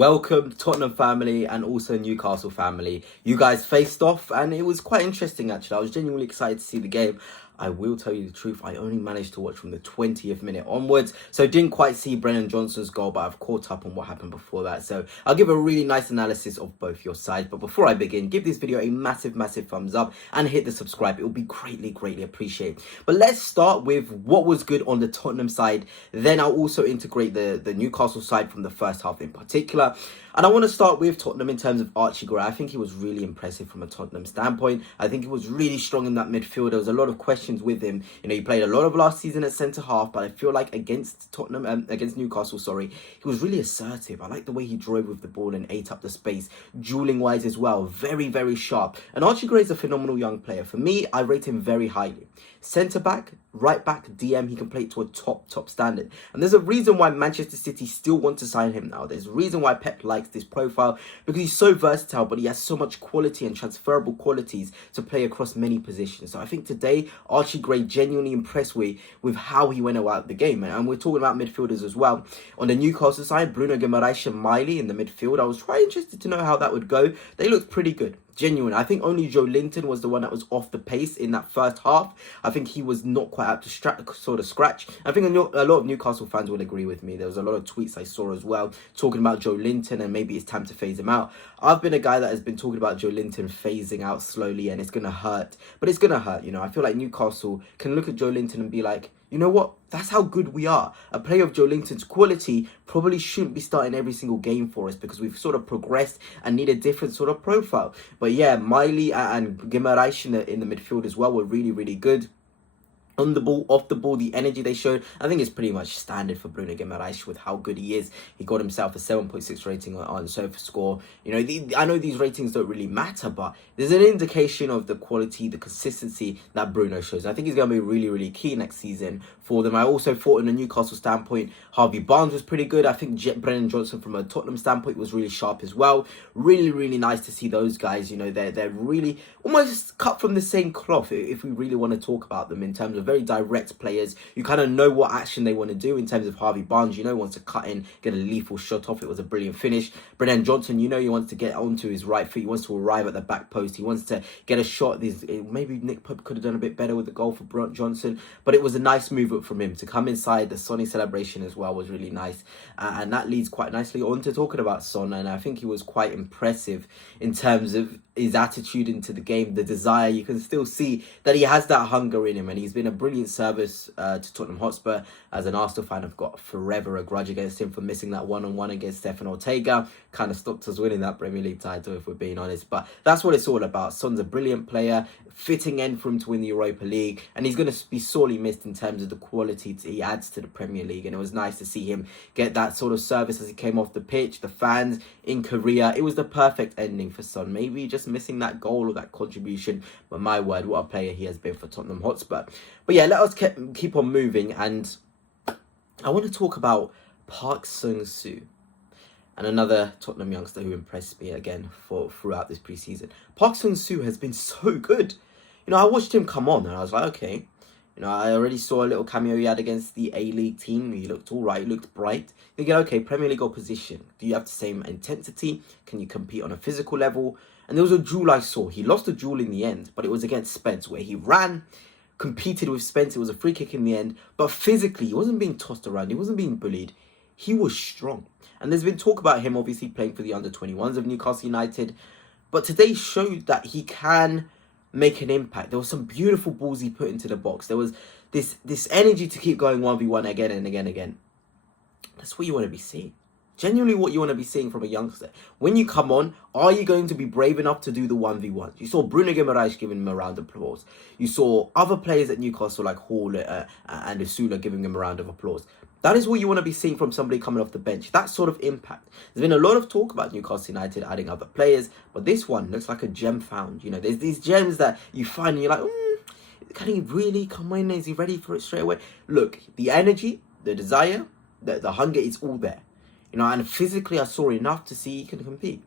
Welcome Tottenham family and also Newcastle family. You guys faced off and it was quite interesting actually. I was genuinely excited to see the game. I will tell you the truth, I only managed to watch from the 20th minute onwards. So didn't quite see Brennan Johnson's goal, but I've caught up on what happened before that. So I'll give a really nice analysis of both your sides. But before I begin, give this video a massive thumbs up and hit the subscribe. It will be greatly appreciated. But let's start with what was good on the Tottenham side. Then I'll also integrate the Newcastle side from the first half in particular. And I want to start with Tottenham in terms of Archie Gray. I think he was really impressive from a Tottenham standpoint. I think he was really strong in that midfield. There was a lot of questions with him. You know, he played a lot of last season at centre-half, but I feel like against Newcastle, he was really assertive. I like the way he drove with the ball and ate up the space. Dueling-wise as well, very sharp. And Archie Gray is a phenomenal young player. For me, I rate him very highly. Centre-back, right-back, DM, he can play to a top standard. And there's a reason why Manchester City still want to sign him now. There's a reason why Pep likes this profile, because he's so versatile, but he has so much quality and transferable qualities to play across many positions. So I think today, Archie Gray genuinely impressed with how he went about the game. And we're talking about midfielders as well. On the Newcastle side, Bruno Guimaraes and Miley in the midfield. I was quite interested to know how that would go. They looked pretty good. Genuine. I think only Joe Linton was the one that was off the pace in that first half. I think he was not quite up to scratch. I think a lot of Newcastle fans will agree with me. There was a lot of tweets I saw as well talking about Joe Linton and maybe it's time to phase him out. I've been a guy that has been talking about Joe Linton phasing out slowly and it's going to hurt. But it's going to hurt, you know. I feel like Newcastle can look at Joe Linton and be like, you know what? That's how good we are. A player of Joe Linton's quality probably shouldn't be starting every single game for us because we've sort of progressed and need a different sort of profile. But yeah, Miley and Guimaraes in the midfield as well were really good. On the ball, off the ball, the energy they showed, I think it's pretty much standard for Bruno Guimaraes with how good he is. He got himself a 7.6 rating on SofaScore. You know, I know these ratings don't really matter, but there's an indication of the quality, the consistency that Bruno shows. I think he's going to be really key next season for them. I also thought in a Newcastle standpoint, Harvey Barnes was pretty good. I think Brennan Johnson from a Tottenham standpoint was really sharp as well. Really nice to see those guys. You know, they're really almost cut from the same cloth if we really want to talk about them in terms of very direct players. You kind of know what action they want to do. In terms of Harvey Barnes, you know, he wants to cut in, get a lethal shot off. It was a brilliant finish. Brennan Johnson, you know, he wants to get onto his right foot. He wants to arrive at the back post. He wants to get a shot. Maybe Nick Pope could have done a bit better with the goal for Brennan Johnson, but it was a nice move up from him to come inside. The Sonny celebration as well was really nice, and that leads quite nicely on to talking about Son. And I think he was quite impressive in terms of his attitude into the game, the desire. You can still see that he has that hunger in him, and he's been a brilliant service to Tottenham Hotspur. As an Arsenal fan, I've got forever a grudge against him for missing that one-on-one against Stefan Ortega. Kind of stopped us winning that Premier League title, if we're being honest. But that's what it's all about. Son's a brilliant player, fitting end for him to win the Europa League, and he's going to be sorely missed in terms of the quality he adds to the Premier League. And it was nice to see him get that sort of service as he came off the pitch. The fans in Korea, it was the perfect ending for Son. Maybe just missing that goal or that contribution, but my word, what a player he has been for Tottenham Hotspur. But yeah, let us keep on moving, and I want to talk about Park Seung-soo, and another Tottenham youngster who impressed me again throughout this preseason. Park Seung-soo has been so good. You know, I watched him come on and I was like, okay. You know, I already saw a little cameo he had against the A-League team. He looked all right. He looked bright. You get, okay, Premier League opposition. Do you have the same intensity? Can you compete on a physical level? And there was a duel I saw. He lost a duel in the end, but it was against Spence, where he ran, competed with Spence. It was a free kick in the end. But physically, he wasn't being tossed around. He wasn't being bullied. He was strong. And there's been talk about him obviously playing for the under-21s of Newcastle United. But today showed that he can make an impact. There was some beautiful balls he put into the box. There was this energy to keep going 1v1 again and again. That's what you want to be seeing. Genuinely what you want to be seeing from a youngster. When you come on, are you going to be brave enough to do the 1v1? You saw Bruno Guimaraes giving him a round of applause. You saw other players at Newcastle like Hall and Usula giving him a round of applause. That is what you want to be seeing from somebody coming off the bench. That sort of impact. There's been a lot of talk about Newcastle United adding other players, but this one looks like a gem found. You know, there's these gems that you find and you're like, can he really come in? Is he ready for it straight away? Look, the energy, the desire, the hunger is all there. You know, and physically I saw enough to see he can compete.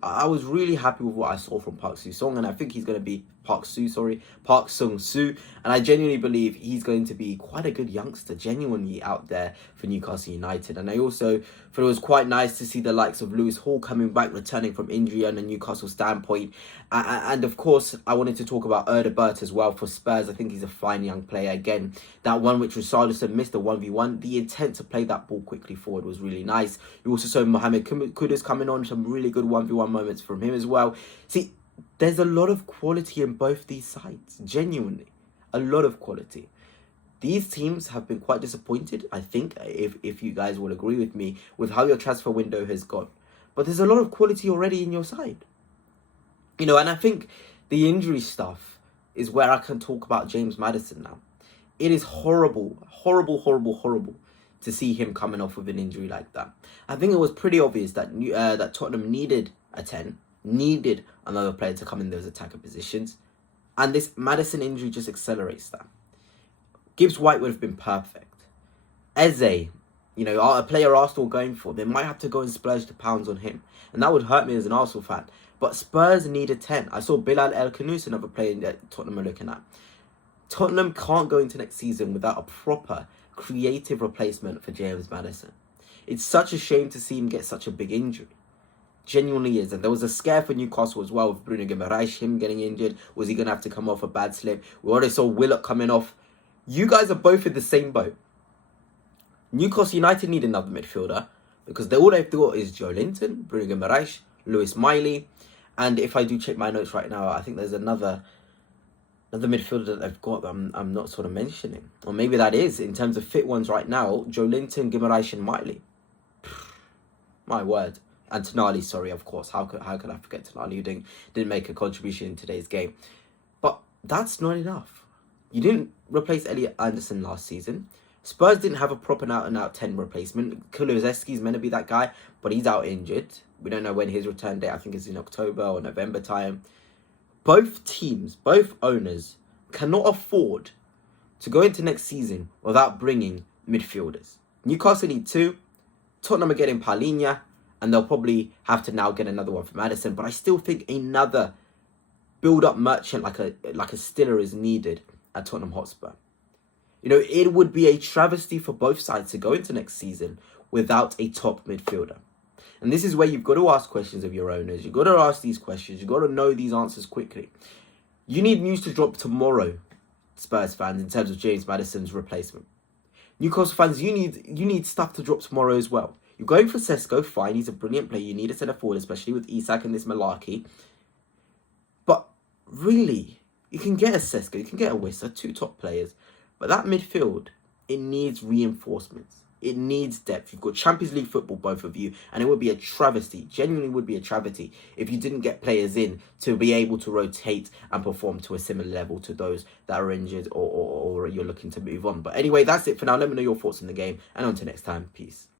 I was really happy with what I saw from Park Soo-sung, and I think he's going to be Park Sung-soo, and I genuinely believe he's going to be quite a good youngster, genuinely out there for Newcastle United. And I also thought it was quite nice to see the likes of Lewis Hall coming back, returning from injury on a Newcastle standpoint. And of course, I wanted to talk about Erdebert as well for Spurs. I think he's a fine young player. Again, that one which Richarlison missed, the 1v1, the intent to play that ball quickly forward was really nice. You also saw Mohamed Kudus coming on, some really good 1v1 moments from him as well. See, there's a lot of quality in both these sides, genuinely. A lot of quality. These teams have been quite disappointed, I think, if you guys will agree with me, with how your transfer window has gone. But there's a lot of quality already in your side. You know, and I think the injury stuff is where I can talk about James Maddison now. It is horrible to see him coming off with an injury like that. I think it was pretty obvious that that Tottenham needed a 10, needed another player to come in those attacker positions. And this Maddison injury just accelerates that. Gibbs-White would have been perfect. Eze, you know, a player Arsenal going for, they might have to go and splurge the pounds on him. And that would hurt me as an Arsenal fan. But Spurs need a 10. I saw Bilal El-Khanous, another player that Tottenham are looking at. Tottenham can't go into next season without a proper, creative replacement for James Maddison. It's such a shame to see him get such a big injury. Genuinely is. And there was a scare for Newcastle as well with Bruno Guimaraes, him getting injured. Was he going to have to come off a bad slip? We already saw Willock coming off. You guys are both in the same boat. Newcastle United need another midfielder because all they've got is Joe Linton, Bruno Guimaraes, Lewis Miley. And if I do check my notes right now, I think there's another midfielder that they've got that I'm not sort of mentioning. Or maybe that is, in terms of fit ones right now, Joe Linton, Guimaraes and Miley. My word. And Tonali, sorry, of course. How could I forget Tonali, who didn't make a contribution in today's game. But that's not enough. You didn't replace Elliot Anderson last season. Spurs didn't have a proper out-and-out 10 replacement. Kulusevski's meant to be that guy, but he's out injured. We don't know when his return date, I think it's in October or November time. Both teams, both owners, cannot afford to go into next season without bringing midfielders. Newcastle need 2. Tottenham are getting Palhinha, and they'll probably have to now get another one for Maddison. But I still think another build-up merchant like a Stiller is needed at Tottenham Hotspur. You know, it would be a travesty for both sides to go into next season without a top midfielder. And this is where you've got to ask questions of your owners. You've got to ask these questions. You've got to know these answers quickly. You need news to drop tomorrow, Spurs fans, in terms of James Maddison's replacement. Newcastle fans, you need stuff to drop tomorrow as well. You're going for Sesko, fine. He's a brilliant player. You need a centre forward, especially with Isak and this malarkey. But really, you can get a Sesko, you can get a Wissa, 2 top players. But that midfield, it needs reinforcements. It needs depth. You've got Champions League football, both of you, and it would be a travesty, genuinely would be a travesty, if you didn't get players in to be able to rotate and perform to a similar level to those that are injured or you're looking to move on. But anyway, that's it for now. Let me know your thoughts on the game, and until next time, peace.